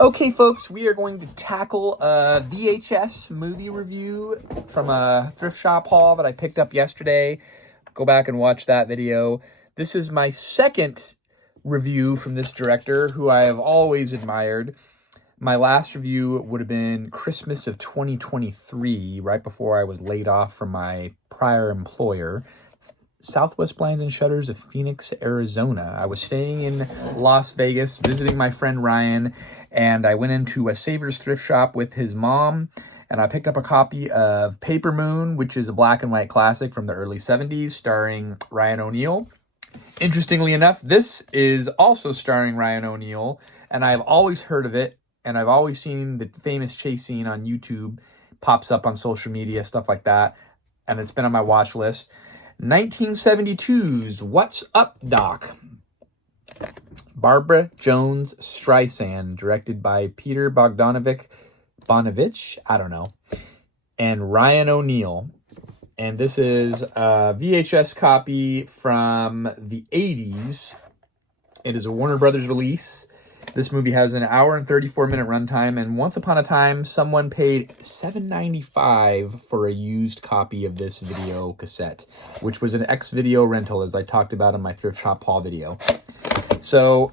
Okay, folks, we are going to tackle a VHS movie review from a thrift shop haul that I picked up yesterday. Go back and watch that video. This is my second review from this director, who I have always admired. My last review would have been Christmas of 2023, right before I was laid off from my prior employer. Southwest Blinds and Shutters of Phoenix, Arizona. I was staying in Las Vegas, visiting my friend Ryan, and I went into a Savers thrift shop with his mom, and I picked up a copy of Paper Moon, which is a black and white classic from the early 70s, starring Ryan O'Neal. Interestingly enough, this is also starring Ryan O'Neal, and I've always heard of it, and I've always seen the famous chase scene on YouTube, pops up on social media, stuff like that, and it's been on my watch list. 1972's What's Up, Doc? Barbara Jones Streisand, directed by Peter Bogdanovich, I don't know, and Ryan O'Neal. And this is a VHS copy from the 80s. It is a Warner Brothers release. This movie has an hour and 34-minute runtime, and once upon a time, someone paid $7.95 for a used copy of this video cassette, which was an X-Video rental, as I talked about in my thrift shop haul video. So,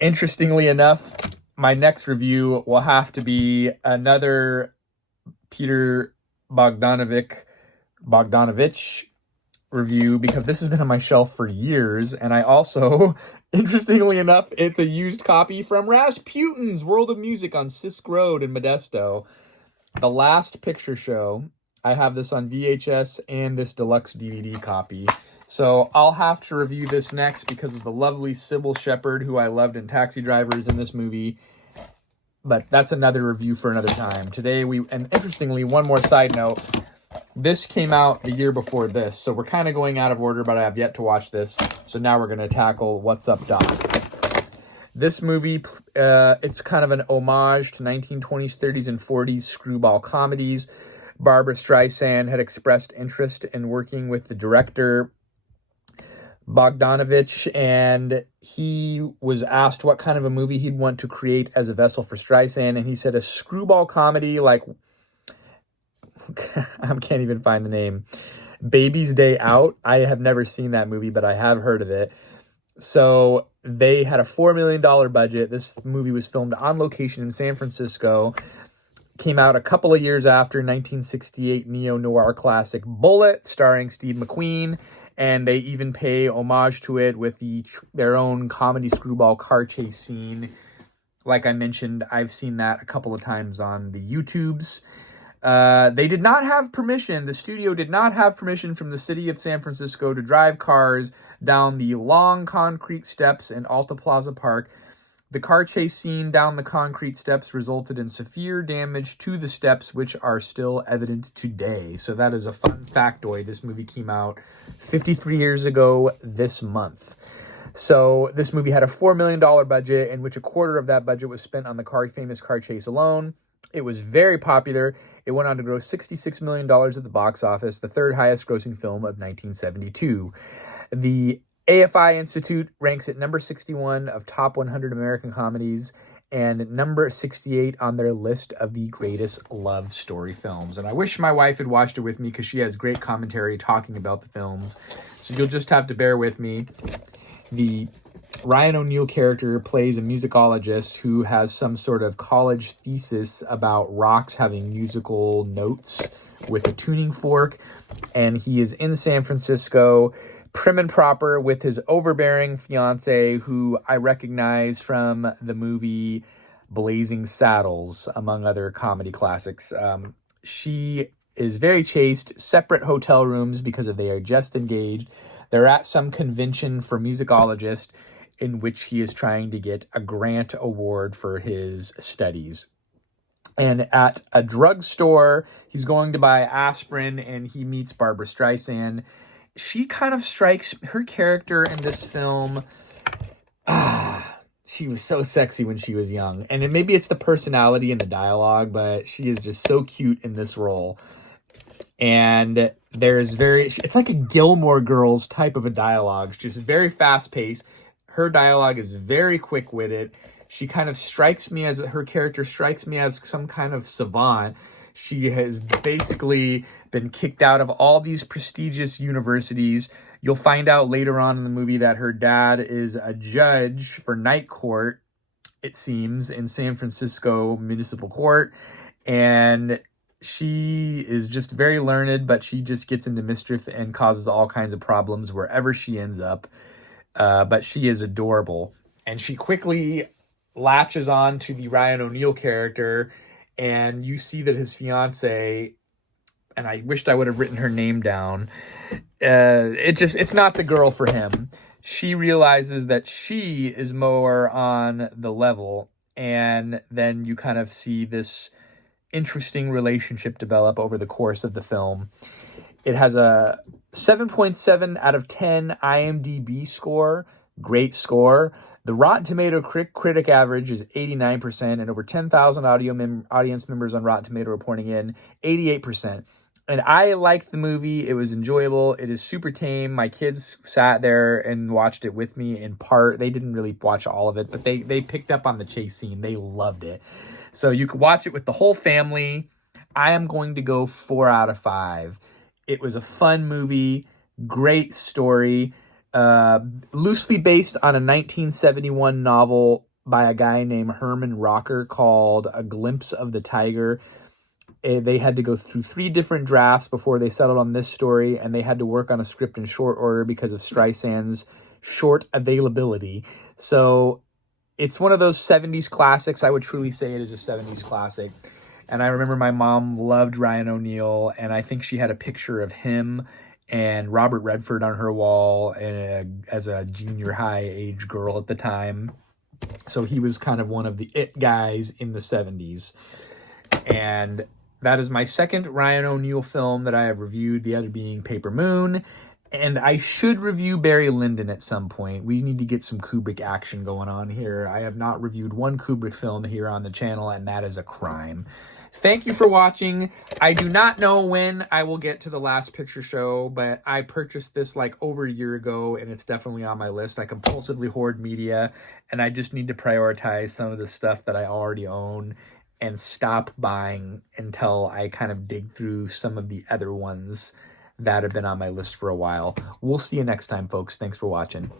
interestingly enough, my next review will have to be another Peter Bogdanovich review, because this has been on my shelf for years, and I also... Interestingly enough, it's a used copy from Rasputin's World of Music on Sisk Road in Modesto. The Last Picture Show. I have this on VHS and this deluxe DVD copy. So I'll have to review this next because of the lovely Sybil Shepherd, who I loved in Taxi Drivers in this movie. But that's another review for another time. Today, and interestingly, one more side note. This came out the year before this, so we're kind of going out of order, but I have yet to watch this. So now we're going to tackle What's Up, Doc? This movie, it's kind of an homage to 1920s, 30s, and 40s screwball comedies. Barbara Streisand had expressed interest in working with the director, Bogdanovich, and he was asked what kind of a movie he'd want to create as a vessel for Streisand, and he said a screwball comedy like... I can't even find the name. Baby's Day Out. I have never seen that movie, but I have heard of it. So they had a $4 million budget. This movie was filmed on location in San Francisco. Came out a couple of years after 1968 neo-noir classic Bullet, starring Steve McQueen. And they even pay homage to it with their own comedy screwball car chase scene. Like I mentioned, I've seen that a couple of times on the YouTubes. They did not have permission. The studio did not have permission from the city of San Francisco to drive cars down the long concrete steps in Alta Plaza Park. The car chase scene down the concrete steps resulted in severe damage to the steps, which are still evident today. So that is a fun factoid. This movie came out 53 years ago this month. So this movie had a $4 million budget, in which a quarter of that budget was spent on the famous car chase alone. It was very popular. It went on to gross $66 million at the box office, the third highest grossing film of 1972. The AFI Institute ranks it number 61 of top 100 American comedies and number 68 on their list of the greatest love story films. And I wish my wife had watched it with me because she has great commentary talking about the films. So you'll just have to bear with me. The Ryan O'Neal character plays a musicologist who has some sort of college thesis about rocks having musical notes with a tuning fork. And he is in San Francisco, prim and proper, with his overbearing fiance, who I recognize from the movie Blazing Saddles, among other comedy classics. She is very chaste, separate hotel rooms because they are just engaged. They're at some convention for musicologists in which he is trying to get a grant award for his studies. And at a drugstore, he's going to buy aspirin, and he meets Barbara Streisand. She kind of strikes her character in this film. She was so sexy when she was young. And maybe it's the personality and the dialogue, but she is just so cute in this role. And it's like a Gilmore Girls type of a dialogue. It's just very fast paced. Her dialogue is very quick-witted. She kind of strikes me as, her character strikes me as some kind of savant. She has basically been kicked out of all these prestigious universities. You'll find out later on in the movie that her dad is a judge for night court, it seems, in San Francisco Municipal Court. And she is just very learned, but she just gets into mischief and causes all kinds of problems wherever she ends up. But she is adorable. And she quickly latches on to the Ryan O'Neal character, and you see that his fiance, and I wished I would have written her name down, it's not the girl for him. She realizes that she is more on the level, and then you kind of see this interesting relationship develop over the course of the film. It has a 7.7 out of 10 IMDb score. Great score. The Rotten Tomato critic average is 89%, and over 10,000 audience members on Rotten Tomato reporting in 88%. And I liked the movie. It was enjoyable. It is super tame. My kids sat there and watched it with me in part. They didn't really watch all of it, but they picked up on the chase scene. They loved it. So you could watch it with the whole family. I am going to go 4 out of 5. It was a fun movie. Great story. Loosely based on a 1971 novel by a guy named Herman Rocker called A Glimpse of the Tiger. They had to go through 3 different drafts before they settled on this story, and they had to work on a script in short order because of Streisand's short availability. So it's one of those 70s classics. I would truly say it is a 70s classic. And I remember my mom loved Ryan O'Neal, and I think she had a picture of him and Robert Redford on her wall as a junior high age girl at the time. So he was kind of one of the it guys in the 70s. And that is my second Ryan O'Neal film that I have reviewed, the other being Paper Moon. And I should review Barry Lyndon at some point. We need to get some Kubrick action going on here. I have not reviewed one Kubrick film here on the channel, and that is a crime. Thank you for watching. I do not know when I will get to The Last Picture Show, but I purchased this like over a year ago, and it's definitely on my list. I compulsively hoard media, and I just need to prioritize some of the stuff that I already own and stop buying until I kind of dig through some of the other ones that have been on my list for a while. We'll see you next time, folks. Thanks for watching.